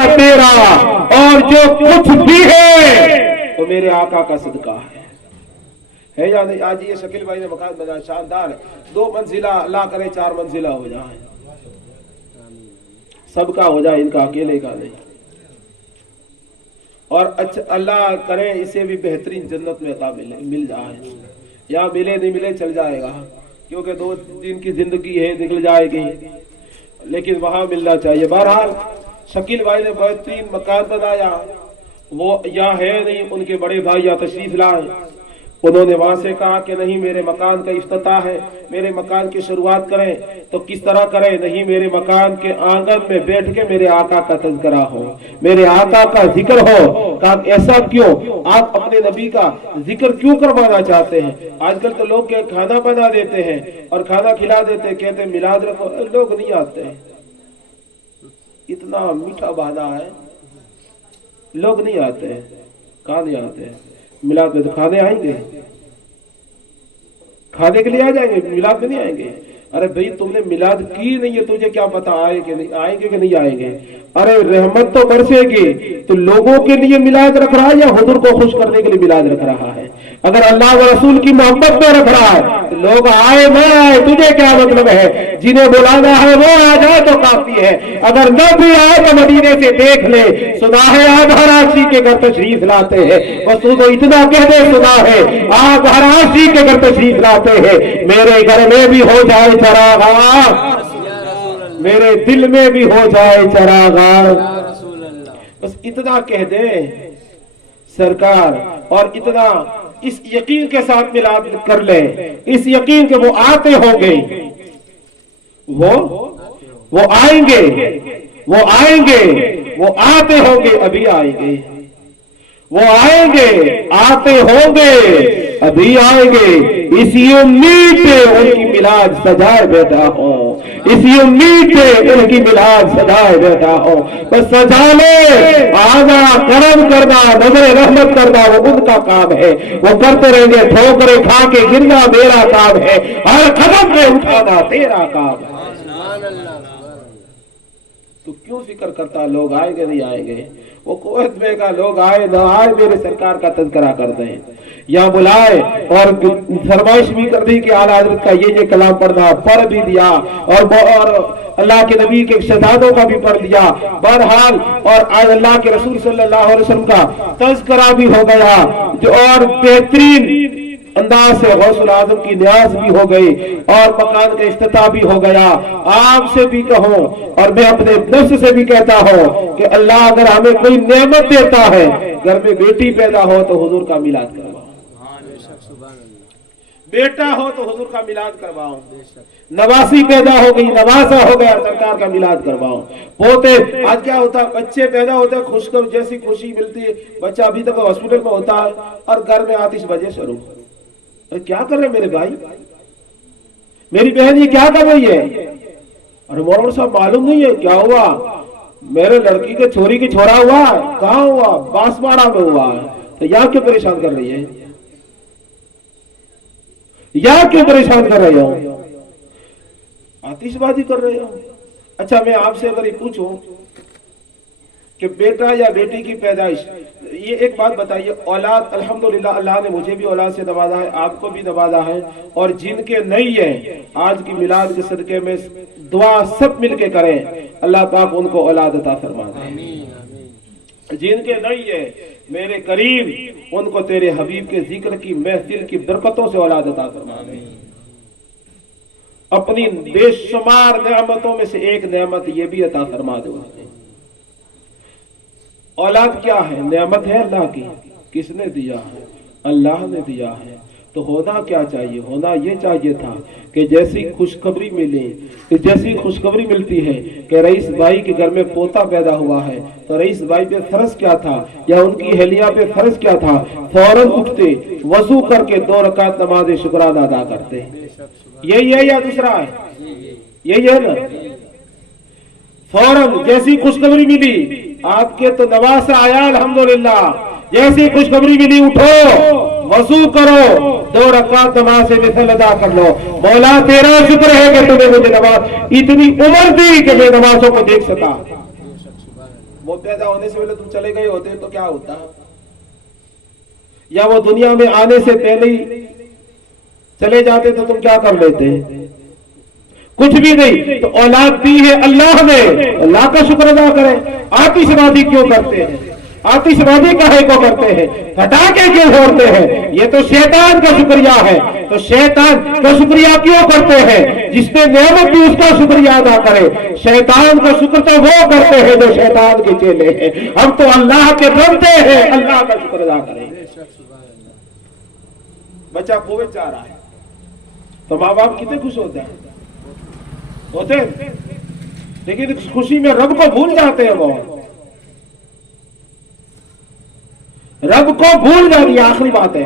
मेरा तेरा और जो कुछ भी है वो मेरे आका का सदका है या नहीं? आज ये शकील भाई ने मकान बनाया शानदार है, 2 मंजिला, अल्लाह करे 4 मंजिला हो जाए, सबका हो जाए, इनका अकेले का नहीं। और अच्छा अल्लाह करे इसे भी बेहतरीन जन्नत में अता मिल जाए, या मिले नहीं मिले चल जाएगा, क्योंकि 2 दिन की जिंदगी है, निकल जाएगी, लेकिन वहां मिलना चाहिए। बहरहाल शकील भाई ने बेहतरीन मकान बनाया, वो यहाँ है नहीं, उनके बड़े भाई यहाँ तशरीफ लाए, उन्होंने वहां से कहा कि नहीं मेरे मकान का इफ्तिताह है, मेरे मकान की शुरुआत करें तो किस तरह करें? नहीं, मेरे मकान के आंगन में बैठ के मेरे आका का तज़किरा हो, मेरे आका का जिक्र हो। कहा ऐसा क्यों? आप अपने नबी का जिक्र क्यों करवाना चाहते हैं? आजकल तो लोग क्या खाना बना देते हैं और खाना खिला देते हैं, कहते हैं मिलाद रखो, लोग नहीं आते, इतना मीठा बहाना है, लोग नहीं आते हैं। कहाँ नहीं आते हैं? मिलाद में तो खाने आएंगे, खाने के लिए आ जाएंगे, मिलाद में नहीं आएंगे। अरे भाई तुमने मिलाद की नहीं है, तुझे क्या पता आएंगे कि नहीं आएंगे? अरे रहमत तो बरसेगी, तो लोगों के लिए मिलाद रख रहा है या हुजूर को खुश करने के लिए मिलाद रख रहा है? अगर अल्लाह व रसूल की मोहब्बत में रख रहा है तो लोग आए न आए तुझे क्या मतलब है? जिन्हें बुलाना है वो आ जाए तो काफी है, अगर न भी आए तो मदीने से देख ले, सुना है आप हर आशी के घर तशरीफ लाते हैं, बस तू तो इतना कह दे सुना है आप हर आशी के घर तशरीफ लाते हैं, मेरे घर में भी हो जाए चरागा, मेरे दिल में भी हो जाए चरागा, बस इतना कह दे सरकार, और इतना इस यकीन के साथ मिलाद कर ले, इस यकीन के वो आते होंगे, वो आएंगे, वो आएंगे, वो आते होंगे, अभी आएंगे, वो आएंगे, आते होंगे, अभी आएंगे, इसी उम्मीद से उनकी मिलाद सजाए बैठा हो, इसी उम्मीद से उनकी मिलाद सजाए बैठा हो, बस सजा ले, आना करम करना, नजर रहमत करना वो उनका काम है, वो करते रहेंगे, ठोकरे खा के गिरना मेरा काम है, हर कदम पे उठाना तेरा काम है। तो क्यों फिक्र करता लोग आएंगे नहीं आएंगे? वो कुवैत में का लोग आए ना आए मेरे सरकार का तज़किरा कर दें, यहाँ बुलाए और फरमाइश भी कर दी कि आला हज़रत का ये कलाम पढ़ना, पढ़ भी दिया, और अल्लाह के नबी के शहजादों का भी पढ़ दिया। बहरहाल और आज अल्लाह के रसूल सल्लल्लाहु अलैहि वसल्लम का तज़किरा भी हो गया, जो और बेहतरीन अंदाज से गौसुल आजम की न्याज भी हो गई और मकान का इफ्तिताह भी हो गया। आपसे भी कहो और मैं अपने नफ्स से भी कहता हूँ कि अल्लाह अगर हमें कोई नेमत देता है, घर में बेटी पैदा हो तो हुजूर का मिलाद करवाओ, बेटा हो तो हुजूर का मिलाद करवाओ, नवासी पैदा हो गई, नवासा हो गया, सरकार का मिलाद करवाओ। पोते आज क्या होता है, बच्चे पैदा होते हैं, खुशखबर जैसी खुशी मिलती है, बच्चा अभी तक हॉस्पिटल में होता है और घर में आतिश बजे शुरू। अरे क्या कर रहे मेरे भाई, मेरी बहन ये क्या कर रही है? अरे मौलाना साहब मालूम नहीं है क्या हुआ, मेरे लड़की के छोरी की छोरा हुआ है। कहाँ हुआ? बांसवाड़ा में हुआ है। तो यहाँ क्यों परेशान कर रही है, यहाँ क्यों परेशान कर रहे हो? आतिशबाजी कर रहे हो। अच्छा मैं आपसे अगर ये पूछूं कि बेटा या बेटी की पैदाइश, ये एक बात बताइए, औलाद अल्हम्दुलिल्लाह अल्लाह ने मुझे भी औलाद से नवाजा है, आपको भी नवाजा है, और जिनके नहीं है आज की मिलाद के सदके में दुआ सब मिलके करें, अल्लाह पाक उनको औलाद अता फरमा दे। जिनके नहीं है मेरे करीम उनको तेरे हबीब के जिक्र की महफिल की बरकतों से औलाद अता फरमा दे। अपनी बेशुमार नेमतों में से एक नेमत ये भी अता फरमा दो। औलाद क्या है? नेमत है अल्लाह की। किसने दिया है? अल्लाह ने दिया है। तो होना क्या चाहिए? होना ये चाहिए था कि जैसी खुशखबरी मिले, जैसी खुशखबरी मिलती है कि रईस भाई के घर में पोता पैदा हुआ है, तो रईस भाई पे फर्ज क्या था या उनकी अहलिया पे फर्ज क्या था? फौरन उठते, वजू करके 2 रकात नमाज शुक्राना अदा करते। यही है या दूसरा है? यही है ना। फौरन जैसी खुशखबरी मिली, आपके तो नवासा आया अल्हम्दुलिल्लाह, जैसी खुशखबरी मिली उठो, वजू करो, 2 रकात नमाज से मिसल अदा कर लो। मौला तेरा शुक्र है कि तूने मुझे नमाज इतनी उम्र दी कि मैं नमाजों को देख सका। वो पैदा होने से पहले तुम चले गए होते तो क्या होता, या वो दुनिया में आने से पहले ही चले जाते तो तुम क्या कर लेते? कुछ भी नहीं। तो औलाद दी है अल्लाह ने, अल्लाह का शुक्र अदा करें। आतिशबाजी क्यों करते हैं? आतिशबाजी काहे को करते हैं? फटाके क्यों फोड़ते हैं? ये तो शैतान का शुक्रिया है। तो शैतान का शुक्रिया क्यों करते हैं? जिसने नेमत दी उसका शुक्रिया अदा करे। शैतान का शुक्र तो वो करते हैं जो शैतान के चेले हैं। हम तो अल्लाह के बंदे हैं, अल्लाह का शुक्र अदा करें। बच्चा कोविड जा रहा है तो माँ बाप कितने खुश होते हैं? लेकिन इस खुशी में रब को भूल जाते हैं। वो रब को भूल जाती, आखिरी बात है,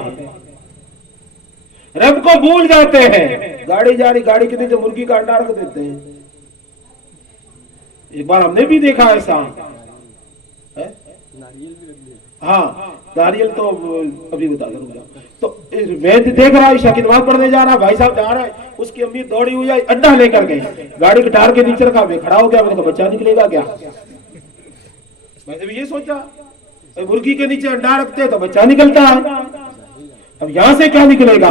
रब को भूल जाते हैं। गाड़ी जा रही, गाड़ी के नीचे मुर्गी का अंडा रख देते हैं। एक बार हमने भी देखा ऐसा है? हाँ, नारियल तो अभी बता दूंगा। तो मैं देख रहा है, नमाज पढ़ने जा रहा, भाई साहब जा रहा है, उसकी अम्मी दौड़ी हुई है, अंडा लेकर गई, गाड़ी के टायर के नीचे रखा, मैं खड़ा हो गया। मैंने कहा बच्चा निकलेगा क्या? मैंने भी ये सोचा, मुर्गी के नीचे अंडा रखते हैं तो बच्चा निकलता है, अब यहां से क्या निकलेगा?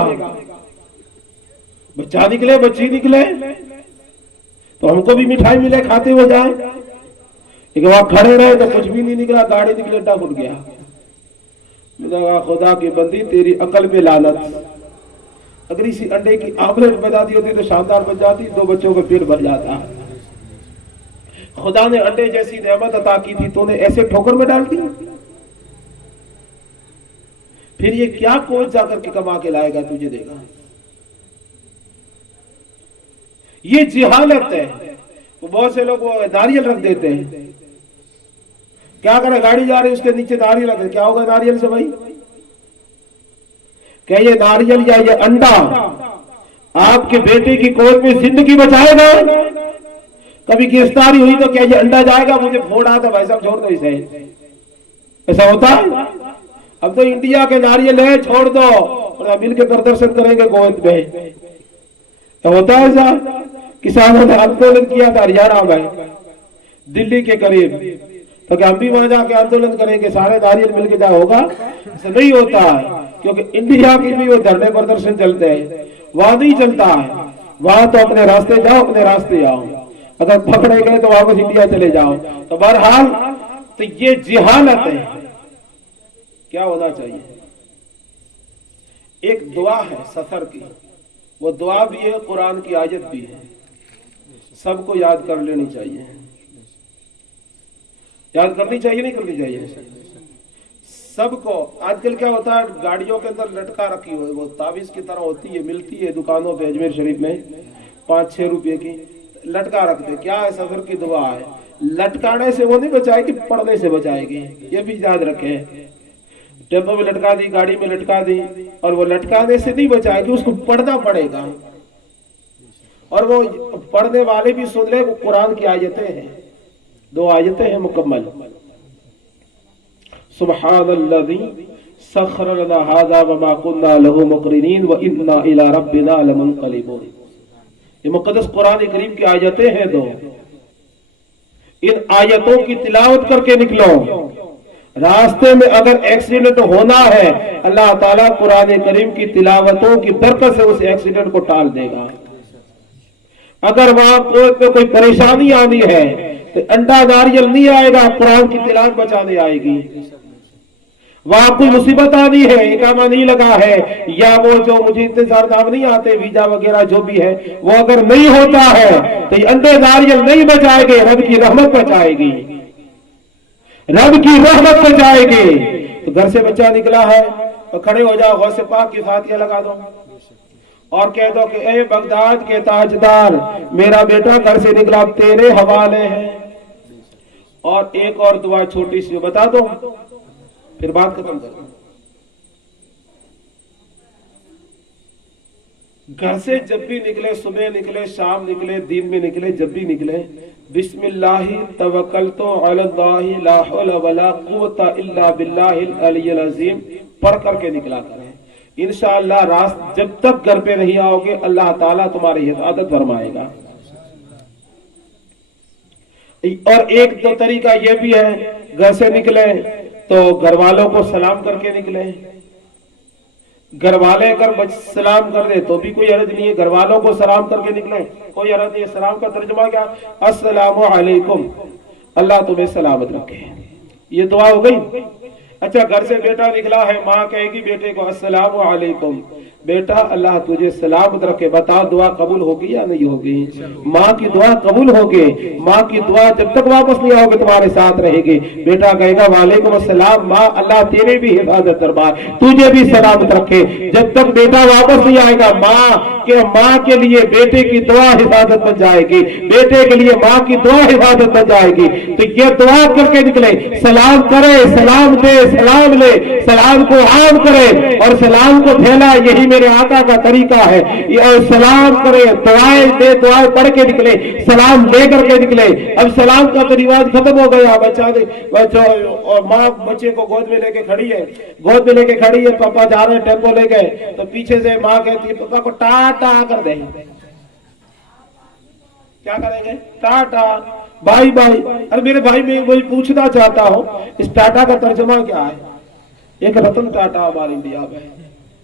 बच्चा निकले, बच्ची निकले, तो हमको भी मिठाई मिले, खाते हुए जाए। लेकिन वहां खड़े रहे तो कुछ भी नहीं निकला, गाड़ी निकले, अंडा फूट गया। खुदा की बंदी, तेरी अकल पे लानत। अगर इसी अंडे की आमलेट बना दी होती तो शानदार बन जाती, 2 बच्चों का पेट भर जाता। खुदा ने अंडे जैसी नेमत अता की थी, तूने ऐसे ठोकर में डाल दी। फिर ये क्या कोच जाकर के कमा के लाएगा, तुझे देगा? ये जिहालत है। बहुत से लोग नारियल रख देते हैं। क्या करे, गाड़ी जा रही उसके नीचे नारियल रख दे, क्या होगा नारियल से भाई? क्या ये नारियल या ये अंडा आपके बेटे की गोद में जिंदगी बचाएगा? कभी गिरफ्तारी हुई तो क्या ये अंडा जाएगा? मुझे फोड़ आता भाई साहब, छोड़ दो इसे। ऐसा होता है? अब तो इंडिया के नारियल है, छोड़ दो, और मिलकर प्रदर्शन करेंगे गोद में। तो होता है ऐसा? किसानों ने आंदोलन किया था हरियाणा में, दिल्ली के करीब, तो क्या हम भी वहां जाके आंदोलन करेंगे, सारे नारियल मिलके जा होगा? ऐसा नहीं होता है, क्योंकि इंडिया की भी वो धरने प्रदर्शन चलते हैं, वहां नहीं चलता है। वहां तो अपने रास्ते जाओ, अपने रास्ते आओ, अगर पकड़े गए तो वापस इंडिया चले जाओ। तो बहरहाल तो ये जिहालत है। क्या होना चाहिए? एक दुआ है सफर की, वो दुआ भी है, कुरान की आयत भी है, सबको याद कर लेनी चाहिए। याद करनी चाहिए, नहीं करनी चाहिए? सबको। आजकल क्या होता है, गाड़ियों के अंदर लटका रखी हुई, वो ताबीज की तरह होती है, मिलती है दुकानों पे, अजमेर शरीफ में 5-6 रुपए की, लटका रखते। क्या है? सफर की दुआ है। लटकाने से वो नहीं बचाएगी, पढ़ने से बचाएगी, ये भी याद रखें। टेम्पो में लटका दी, गाड़ी में लटका दी, और वो लटकाने से नहीं बचाएगी, उसको पढ़ना पड़ेगा। और वो पढ़ने वाले भी सुन ले, वो कुरान की आयतें हैं, 2 आयतें हैं मुकम्मल। सुब्हानल्लज़ी सख्खर लना हाज़ा वमा कुन्ना लहू मुक़रिनीन व इन्ना इला रब्बिना लमुनक़लिबून। ये मुक़द्दस कुरान करीम की आयतें हैं 2। इन आयतों की तिलावत करके निकलो। रास्ते में अगर एक्सीडेंट होना है, अल्लाह ताला कुरान करीम की तिलावतों की बरकत से उस एक्सीडेंट को टाल देगा। अगर वहां कोई परेशानी आनी है तो अंडा नारियल नहीं आएगा, कुरान की तिलावत बचाने आएगी। वहां कोई मुसीबत आनी है, इकामा नहीं लगा है, या वो जो मुझे इंतजार नाम नहीं आते, वीजा वगैरह जो भी है, वो अगर नहीं होता है तो ये अंडे नारियल नहीं बचाएंगे, रब की रहमत बचाएगी, रब की रहमत बचाएगी। तो घर से बच्चा निकला है तो खड़े हो जाओ, गौसे पाक की फातिहा लगा दो और कह दो कि ए बगदाद के ताजदार, मेरा बेटा घर से निकला, तेरे हवाले है। और एक और दुआ छोटी सी बता दो, फिर बात खत्म कर दो। घर से जब भी निकले, सुबह निकले, शाम निकले, दिन में निकले, जब भी निकले, बिस्मिल्लाहि तवक्कलतु अलल्लाहि ला हौला वला कुव्वता इल्ला बिल्लाहिल अलिय्यिल अज़ीम पढ़ करके निकला करें। इंशाअल्लाह रात जब तक घर पे नहीं आओगे, अल्लाह ताला तुम्हारी हिफाजत फरमाएगा। और एक दो तरीका यह भी है घर से निकले तो घर वालों को सलाम करके निकले। घर वाले अगर सलाम कर दे तो भी कोई हर्ज नहीं है, घर वालों को सलाम करके निकले कोई हर्ज नहीं है। सलाम का तर्जुमा क्या? अस्सलामु अलैकुम, अल्लाह तुम्हें सलामत रखे, ये दुआ हो गई। अच्छा, घर से बेटा निकला है, माँ कहेगी बेटे को अस्सलामु अलैकुम, बेटा अल्लाह तुझे सलामत रखे, बता दुआ कबूल होगी या नहीं होगी? माँ की दुआ कबूल होगी। माँ की दुआ जब तक वापस नहीं आओगे तुम्हारे साथ रहेगी। बेटा कहेगा वालेकुम अस्सलाम, माँ अल्लाह तेरे भी हिफाजत फरमाए, तुझे भी सलामत रखे। जब तक बेटा वापस नहीं आएगा, माँ के लिए बेटे की दुआ हिफाजत बन जाएगी, बेटे के लिए माँ की दुआ हिफाजत बन जाएगी। तो ये दुआ करके निकले, सलाम करे, सलाम दे, सलाम ले, सलाम को आम करे और सलाम को फैला, यही मेरे आका का तरीका है। और सलाम करे, दुआएं दे, दुआएं पढ़ के निकले, सलाम दे करके निकले। अब सलाम का तो रिवाज खत्म हो गया। बच्चा और माँ बच्चे को गोद में लेके खड़ी है, गोद में लेके खड़ी है, पापा जा रहे हैं टेम्पो ले गए, तो पीछे से माँ कहती है पापा को टाटा कर दे। क्या करेंगे? Tata, by by. अरे मेरे भाई, मैं वही पूछना चाहता हूँ, इस टाटा का तर्जुमा क्या है? एक रतन टाटा हमारे इंडिया में,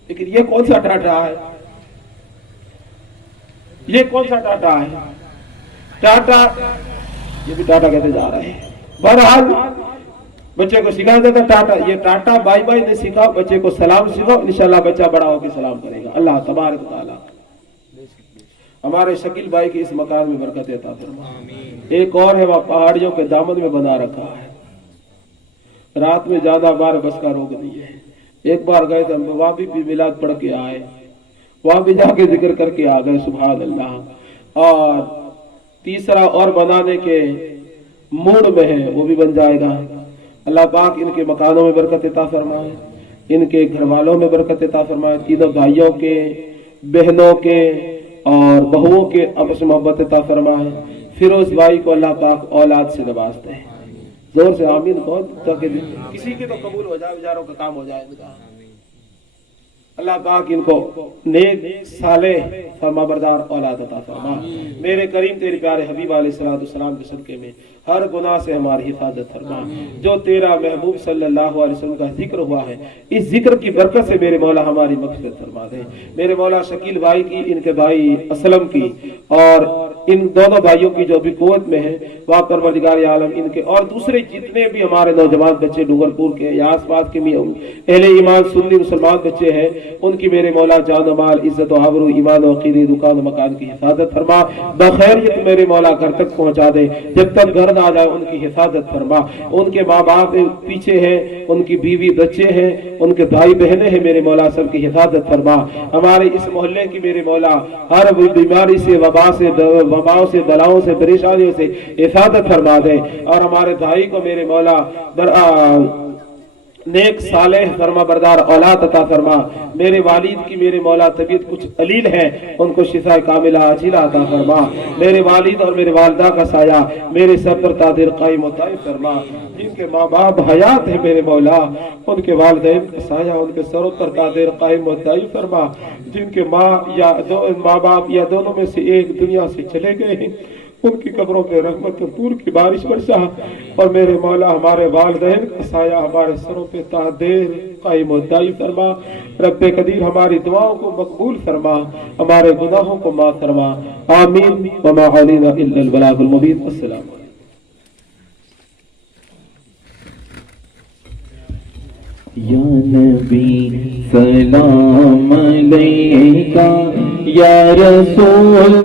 लेकिन ये कौन सा टाटा है? ये कौन सा टाटा है? टाटा, ये भी टाटा कहते जा रहे हैं। बहरहाल बच्चे को सिखा देता टाटा, ये टाटा बाई बाई ने सिखाओ, बच्चे को सलाम सिखाओ, इंशाल्लाह बच्चा बड़ा होकर सलाम करेगा। अल्लाह तबारक तआला हमारे शकील भाई की इस मकान में बरकत अता फरमाए। एक और है, वह पहाड़ियों के दामन में बना रखा है, रात में ज्यादा बार बस का रोग नहीं है। एक बार गए थे, वहां भी मिलाद पढ़ के आए, वहां भी जाके जिक्र करके आ गए, सुभान अल्लाह। और तीसरा और बनाने के मूड में है, वो भी बन जाएगा। अल्लाह पाक इनके मकानों में बरकत अता फरमाए, इनके घर वालों में बरकत अता फरमाए, तीनों भाइयों के, बहनों के और बहुओं के आपस में मोहब्बत अता फरमाए। फिरोज भाई को अल्लाह पाक औलाद से नवाजते हैं। जोर से आमीन कहो, ताकि किसी के तो कबूल हो जाए, बेचारों का काम हो जाए। अल्लाह पाक इनको नेक साले फरमाबरदार औलाद अता फरमा। मेरे करीम तेरे प्यारे हबीब अलैहिस्सलातु वस्सलाम के सदके में हर गुनाह से हमारी हिफाजत फरमा। जो तेरा महबूब सल्लल्लाहु अलैहि वसल्लम का जिक्र हुआ है, इस जिक्र की बरकत से मेरे मौला हमारी मग़फ़िरत फरमा दे। मेरे मौला शकील भाई की, इनके भाई असलम की और इन दोनों भाइयों की जो भी कुव्वत में है, वहाँ परवरदिगार आलम इनके और दूसरे जितने भी हमारे नौजवान बच्चे डूंगरपुर के या आसपास के अहले ईमान सुन्नी मुसलमान बच्चे हैं, उनकी मेरे मौला जान माल, इज्जत और आबरू, ईमान और अक़ीदे, दुकान मकान की हिफाजत फरमा। बखैरियत मेरे मौला घर तक पहुँचा दे, जब तक घर ना आ जाए उनकी हिफाजत फरमा। उनके माँ बाप पीछे हैं, उनकी बीवी बच्चे हैं, उनके भाई बहने हैं, मेरे मौला सबकी हिफाजत फरमा। हमारे इस मोहल्ले की मेरे मौला हर बीमारी से, वबा से, वबाओं से, बलाओं से, परेशानियों से हिफाजत फरमा दे। और हमारे भाई को मेरे मौला नेक सालेह फरमाबरदार औलाद अता फरमा। मेरे वालिद की मेरे मौला तबीयत कुछ अलील है, उनको शिफा कामिला अजीला अता फरमा। मेरे वालिद और मेरे वालिदा का साया मेरे सर पर तादिर कायम व दायम फरमा। जिनके माँ बाप हयात है मेरे मौला, उनके वालिदैन का साया उनके सरों पर तादिर कायम व दायम फरमा। जिनके माँ या दो माँ बाप या दोनों में से एक दुनिया से चले गए हैं, उनकी कब्रों पे रहमत नूर की बारिश बरसा। और मेरे मौला हमारे वालिदैन का साया हमारे सरों पे तादेर कायम व दायम फरमा। रब्बे कदीर हमारी दुआओं को मकबूल फरमा, हमारे गुनाहों को माफ फरमा। आमीन। व मा अलैना इल्लल बलागुल मुबीन। अस्सलाम वालेकुम। या नबी सलाम अलैका या रसूल।